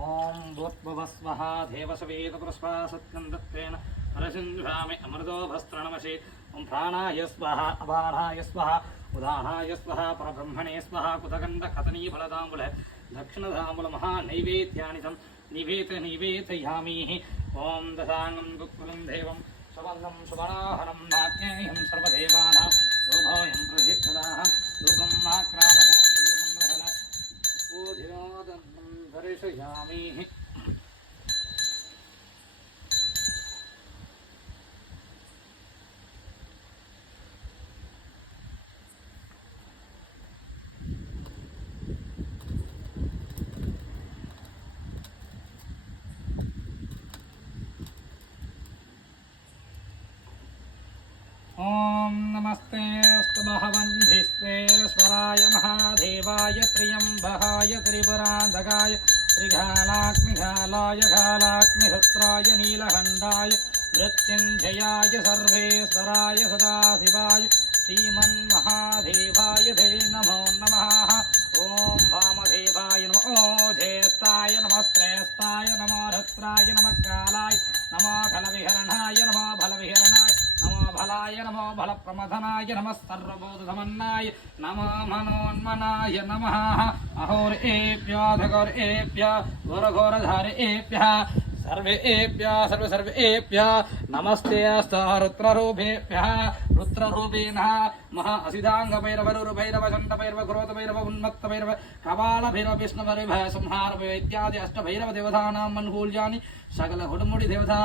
ओं भूर्भुवस्वः देवसवेदपुरस्वा सत्कन्दत्वेन परसिंहामि अमृतो भस्त्रणमसि ओं प्राणाय स्वाहा अपानाय स्वाहा उदानाय स्वाहा परब्रह्मणे स्वाहा कुतगण्डकतनीफलदाम्बुल दक्षिणदाम्बुलमहानैवेद्यानि तं निवेदयामि ओं दशाङ्गं गुक्कुलं देवं सुवर्णं सुवर्णाहनं नाज्ञेयं सर्वदेवानां शोभोऽयं प्रदीप्तदाः रूपं माक्रामयामि रूपं दर्शयामि। ओं नमस्ते अस्तु भगवन्धिस्वेश्वराय महादेवाय त्र्यम्बकाय त्रिपुरान्तकाय त्रिघालाग्निघालाय घालाग्निहस्त्राय नीलकण्ठाय मृत्युञ्जयाय सर्वेश्वराय सदाशिवाय श्रीमन्महादेवाय ते नमो नमः। ओं वामदेवाय नमो ज्येष्ठाय नमः श्रेष्ठाय नमो रुद्राय नमः कालाय नमो खलविहरणाय नमो फलविहरणाय नमो भलाय नमो फलप्रमथनाय नमः सर्वबोधसमन्नाय नमो मनोन्मनाय नमः। अहोरेभ्यो धघोरेभ्यो घोरघोरधारेभ्यः सर्वेभ्यः नमस्ते रुद्ररूपेभ्यः रुद्ररूपेणः महा असिदाङ्गभैरवरुभैरव शण्डभैरव क्रोधभैरव उन्मत्तभैरव कपालभैरव विष्णुभैरव संहारभैरव इत्यादि अष्टभैरव देवतानां मन्हूल्यानि सकल हुडमुडि देवता